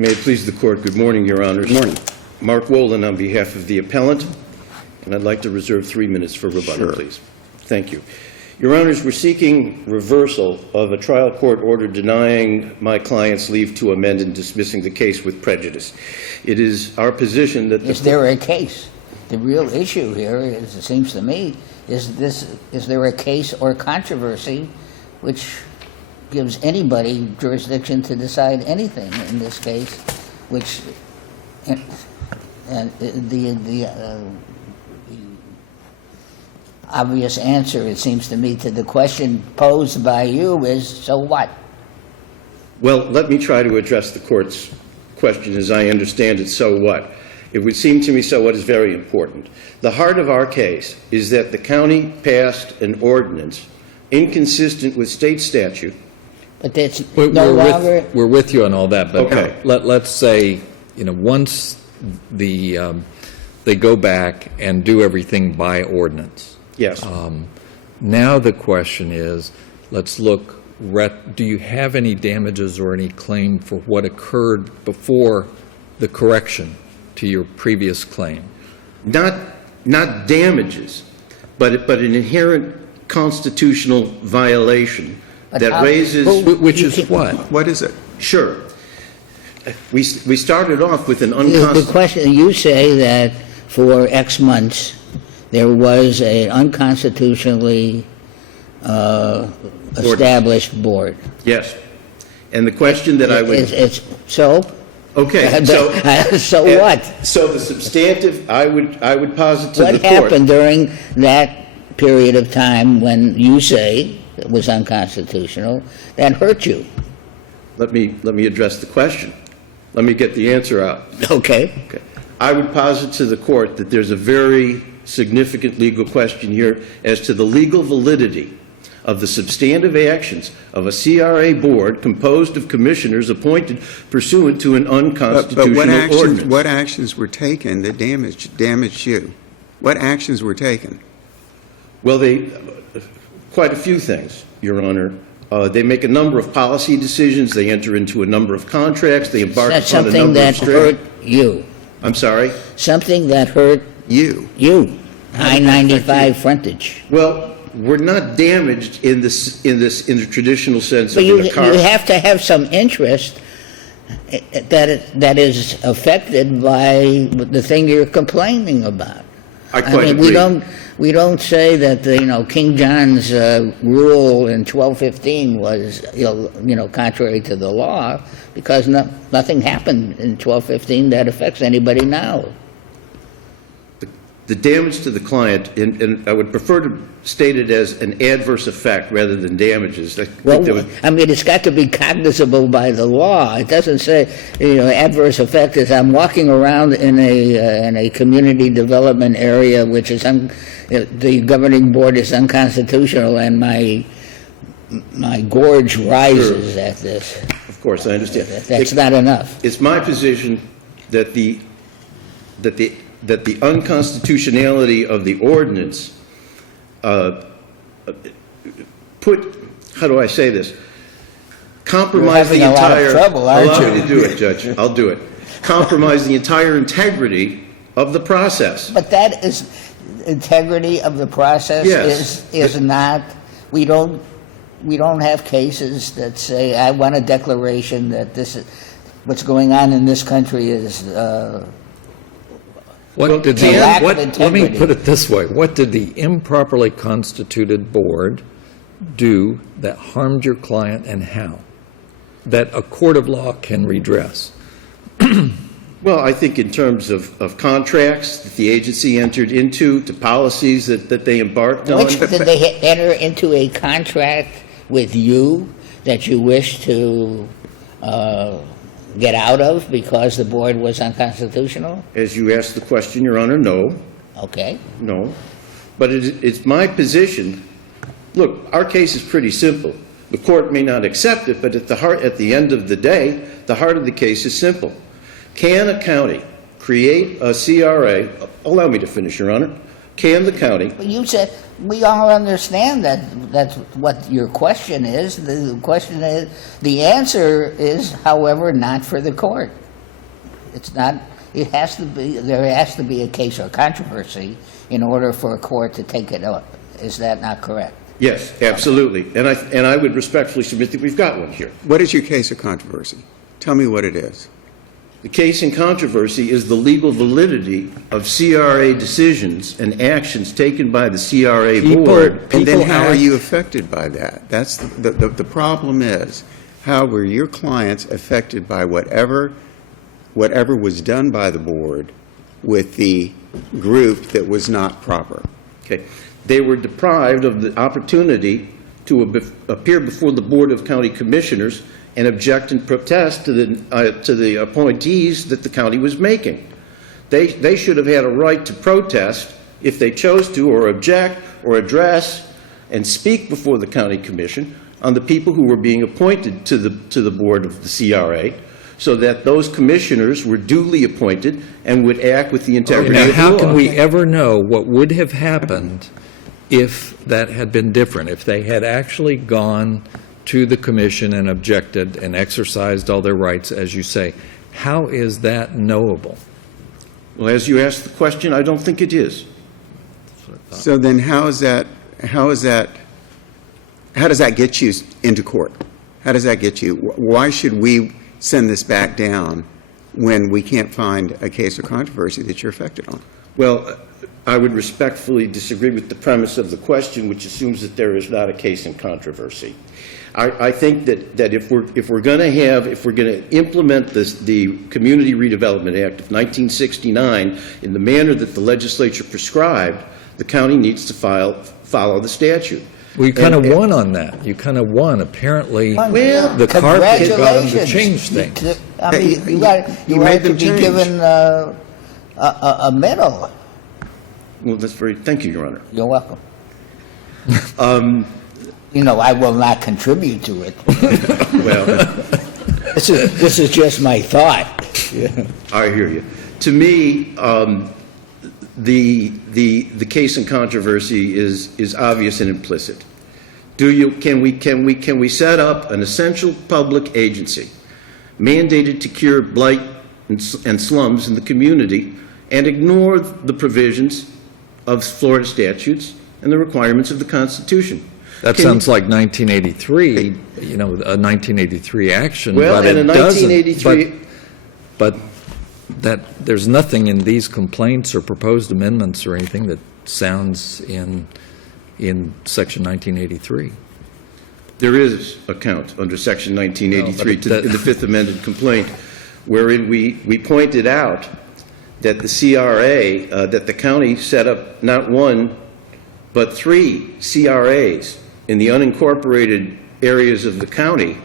May it please the Court, good morning, Your Honors. Good morning. Mark Wolin on behalf of the appellant, and I'd like to reserve 3 minutes for rebuttal, Sure. please. Thank you. Your Honors, we're seeking reversal of a trial court order denying my client's leave to amend and dismissing the case with prejudice. It is our position that Is there a case? The real issue here, as it seems to me, is there a case or controversy which gives anybody jurisdiction to decide anything in this case, which the obvious answer, it seems to me, to the question posed by you is, so what? Well, let me try to address the Court's question as I understand it, so what? It would seem to me so what is very important. The heart of our case is that the county passed an ordinance inconsistent with state statute. But that's no longer... We're with you on all that, but Okay. let's say, once they go back and do everything by ordinance. Yes. Now the question is, let's look, do you have any damages or any claim for what occurred before the correction to your previous claim? Not damages, but an inherent constitutional violation that raises... Which is what? What is it? Sure. We started off with an The unconstitutional... question, you say that for X months there was an unconstitutionally established board. Yes. And the question that I would... So? Okay, so... So what? So the substantive, I would posit to the What Court... happened during that period of time when you say it was unconstitutional that hurt you? Let me address the question. Let me get the answer out. Okay. I would posit to the Court that there's a very significant legal question here as to the legal validity of the substantive actions of a CRA board composed of commissioners appointed pursuant to an unconstitutional ordinance. What actions were taken that damaged you? What actions were taken? Well, quite a few things, Your Honor. They make a number of policy decisions. They enter into a number of contracts. They embark That's upon a something number that of hurt you. I'm sorry? Something that hurt You. you. I-95 frontage. Well, we're not damaged in the traditional sense But of you in a car. have to have some interest that is affected by the thing you're complaining about. I quite mean, agree. we don't say that King John's rule in 1215 was contrary to the law, because nothing happened in 1215 that affects anybody now. The damage to the client, and I would prefer to state it as an adverse effect rather than damages. It's got to be cognizable by the law. It doesn't say, adverse effect is I'm walking around in a community development area which is the governing board is unconstitutional, and my gorge rises at this. Of course, I understand. That's not enough. It's my position that the unconstitutionality of the ordinance how do I say this? Compromise the You're having a lot entire... of trouble, aren't Allow you? me to do it, Judge. I'll do it. Compromise the entire integrity of the process. But that is integrity of the process. Yes. is not. We don't have cases that say I want a declaration that this is what's going on in this country is. Let me put it this way. What did the improperly constituted board do that harmed your client, and how? That a court of law can redress? Well, I think in terms of contracts that the agency entered into, to policies that they embarked on. Did they enter into a contract with you that you wish to get out of because the board was unconstitutional? As you asked the question, Your Honor, no. Okay. No. But it's my position. Look, our case is pretty simple. The court may not accept it, but at the end of the day, the heart of the case is simple. Can a county create a CRA? Allow me to finish, Your Honor. Can the county? But you said we all understand that that's what your question is. The question is, the answer is, however, not for the court. It's not, it has to be, there has to be a case or controversy in order for a court to take it up. Is that not correct? Yes, absolutely. And I would respectfully submit that we've got one here. What is your case of controversy? Tell me what it is. The case in controversy is the legal validity of CRA decisions and actions taken by the CRA board. And then how are act- you affected by that? That's the problem is, how were your clients affected by whatever was done by the board with the group that was not proper? Okay. They were deprived of the opportunity to appear before the Board of County Commissioners and object and protest to the appointees that the county was making. They should have had a right to protest if they chose to, or object, or address, and speak before the county commission on the people who were being appointed to the board of the CRA, so that those commissioners were duly appointed and would act with the integrity Now, of the how law. can we ever know what would have happened if that had been different, if they had actually gone to the commission and objected and exercised all their rights, as you say? How is that knowable? Well, as you asked the question, I don't think it is. So then how does that get you into court? How does that get you? Why should we send this back down when we can't find a case of controversy that you're affected on? Well, I would respectfully disagree with the premise of the question, which assumes that there is not a case in controversy. I think that if we're going to implement the Community Redevelopment Act of 1969 in the manner that the legislature prescribed, the county needs to follow the statute. Well, you kind of won on that. You kind of won. Apparently, Well, the carpet got them to Congratulations. change things. I mean, you you made ought to them be change. given a medal. Well, thank you, Your Honor. You're welcome. I will not contribute to it. Well, This is just my thought. I hear you. To me, the case in controversy is obvious and implicit. Can we set up an essential public agency mandated to cure blight and slums in the community and ignore the provisions of Florida statutes and the requirements of the Constitution? That sounds like 1983, a 1983 action, Well, but and it in doesn't. 1983 But there's nothing in these complaints or proposed amendments or anything that sounds in Section 1983. There is a count under Section 1983 in the Fifth Amended Complaint, wherein we pointed out that the CRA, that the county set up not one, but 3 CRAs in the unincorporated areas of the county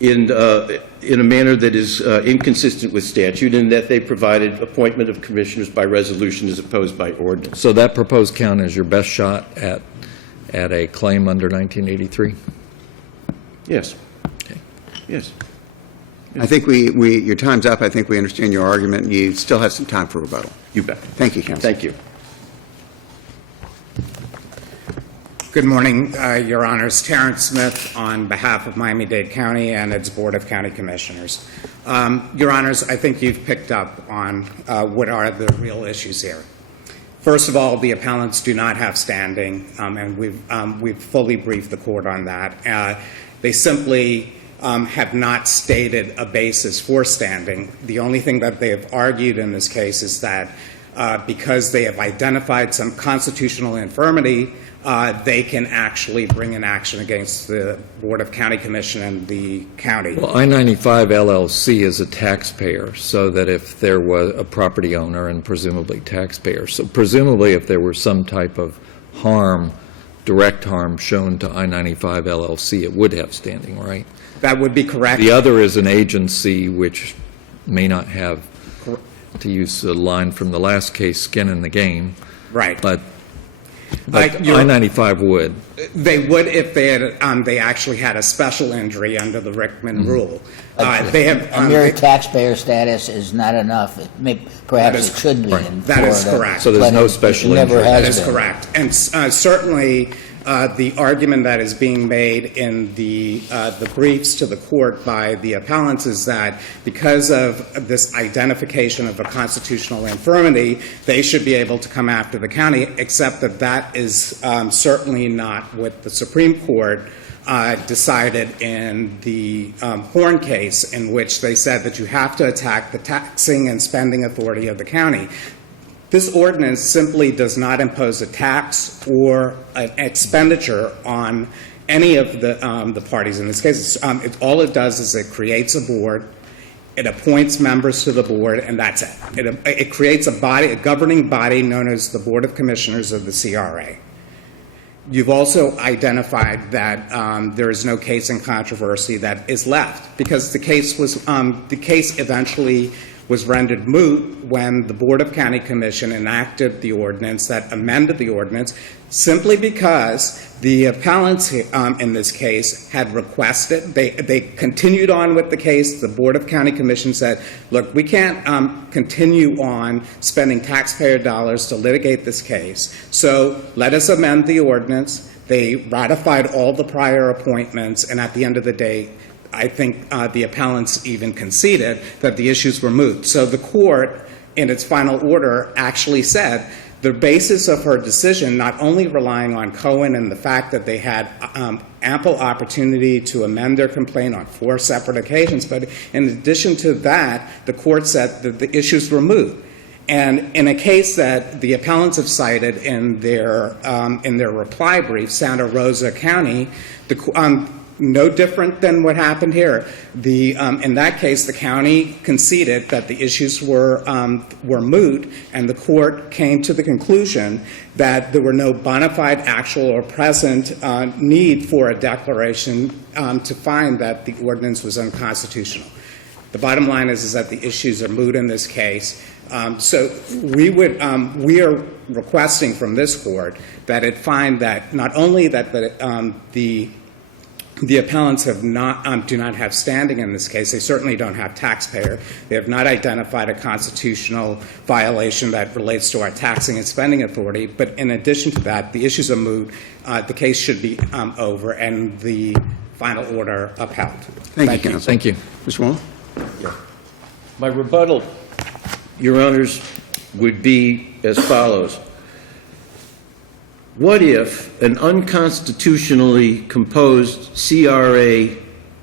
in a manner that is inconsistent with statute, and that they provided appointment of commissioners by resolution as opposed by ordinance. So that proposed count is your best shot at a claim under 1983? Yes. Okay. Yes. I think your time's up. I think we understand your argument, and you still have some time for rebuttal. You bet. Thank you, counsel. Thank you. Good morning, Your Honors. Terrence Smith on behalf of Miami-Dade County and its Board of County Commissioners. Your Honors, I think you've picked up on what are the real issues here. First of all, the appellants do not have standing, and we've fully briefed the court on that. They simply have not stated a basis for standing. The only thing that they have argued in this case is that because they have identified some constitutional infirmity, they can actually bring an action against the Board of County Commission and the county. Well, I-95 LLC is a taxpayer, so that if there was a property owner and presumably taxpayer, so presumably if there were some type of harm, direct harm shown to I-95 LLC, it would have standing, right? That would be correct. The other is an agency which may not have, to use a line from the last case, skin in the game. Right. But you're- I-95 would. They would if they had, they actually had a special injury under the Rickman rule. They have. A mere taxpayer status is not enough. Perhaps it should be in Florida. That is correct. So there's no but special it never injury. has That is been. correct. And certainly, the argument that is being made in the briefs to the court by the appellants is that because of this identification of a constitutional infirmity, they should be able to come after the county, except that that is certainly not what the Supreme Court decided in the Horn case, in which they said that you have to attack the taxing and spending authority of the county. This ordinance simply does not impose a tax or an expenditure on any of the parties in this case. All it does is it creates a board, it appoints members to the board, and that's it. It creates a body, a governing body known as the Board of Commissioners of the CRA. You've also identified that there is no case in controversy that is left, because the case eventually was rendered moot when the Board of County Commission enacted the ordinance that amended the ordinance, simply because the appellants in this case had requested. They continued on with the case. The Board of County Commission said, look, we can't continue on spending taxpayer dollars to litigate this case, so let us amend the ordinance. They ratified all the prior appointments, and at the end of the day, I think the appellants even conceded that the issues were moot. So the court, in its final order, actually said the basis of her decision, not only relying on Cohen and the fact that they had ample opportunity to amend their complaint on 4 separate occasions, but in addition to that, the court said that the issues were moot. And in a case that the appellants have cited in their reply brief, Santa Rosa County, no different than what happened here. In that case, the county conceded that the issues were moot, and the court came to the conclusion that there were no bona fide actual or present need for a declaration to find that the ordinance was unconstitutional. The bottom line is that the issues are moot in this case. So we are requesting from this court that it find that not only that the appellants have do not have standing in this case. They certainly don't have taxpayer. They have not identified a constitutional violation that relates to our taxing and spending authority. But in addition to that, the issues are moot. The case should be over, and the final order upheld. Thank you, counsel. Thank you. Mr. Wall? My rebuttal, Your Honors, would be as follows. What if an unconstitutionally composed CRA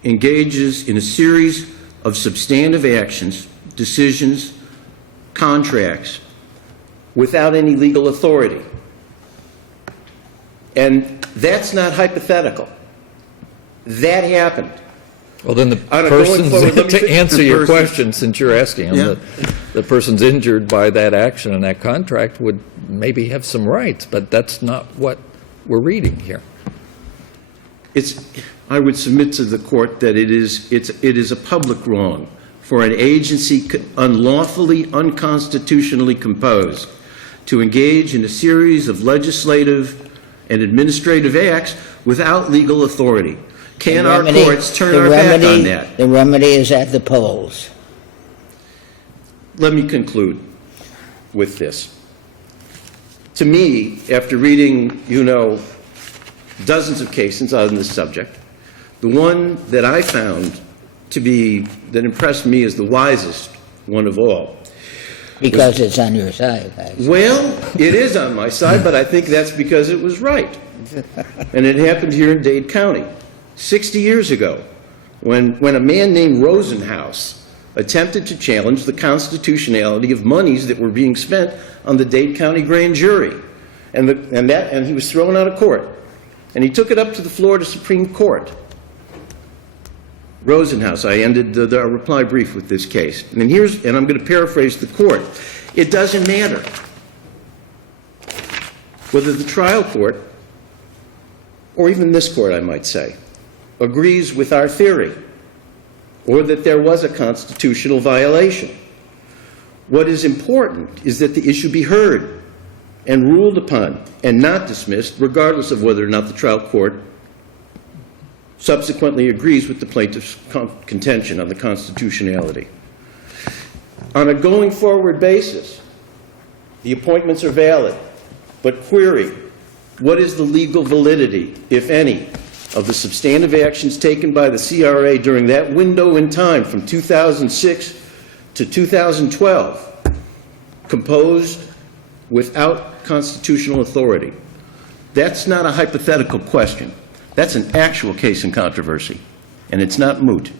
engages in a series of substantive actions, decisions, contracts, without any legal authority? And that's not hypothetical. That happened. Well, then the going forward, let me to finish answer the your person. question, since you're asking him, the person's injured by that action and that contract would maybe have some rights, but that's not what we're reading here. I would submit to the court that it is a public wrong for an agency unlawfully, unconstitutionally composed to engage in a series of legislative and administrative acts without legal authority. Can our courts turn our back on that? The remedy is at the polls. Let me conclude with this. To me, after reading, dozens of cases on this subject, the one that I found that impressed me as the wisest one of all. Because it's on your side, actually. Well, it is on my side, but I think that's because it was right. And it happened here in Dade County 60 years ago when a man named Rosenhaus attempted to challenge the constitutionality of monies that were being spent on the Dade County grand jury. And he was thrown out of court. And he took it up to the Florida Supreme Court. Rosenhaus, I ended the reply brief with this case. And I'm going to paraphrase the court. It doesn't matter whether the trial court, or even this court, I might say, agrees with our theory, or that there was a constitutional violation. What is important is that the issue be heard and ruled upon and not dismissed, regardless of whether or not the trial court subsequently agrees with the plaintiff's contention on the constitutionality. On a going forward basis, the appointments are valid, but query, What is the legal validity, if any, of the substantive actions taken by the CRA during that window in time from 2006 to 2012, composed without constitutional authority? That's not a hypothetical question. That's an actual case in controversy, and it's not moot.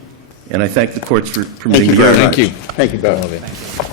And I thank the courts for permitting me to. Thank you very much. Thank you. Thank you both. All of you.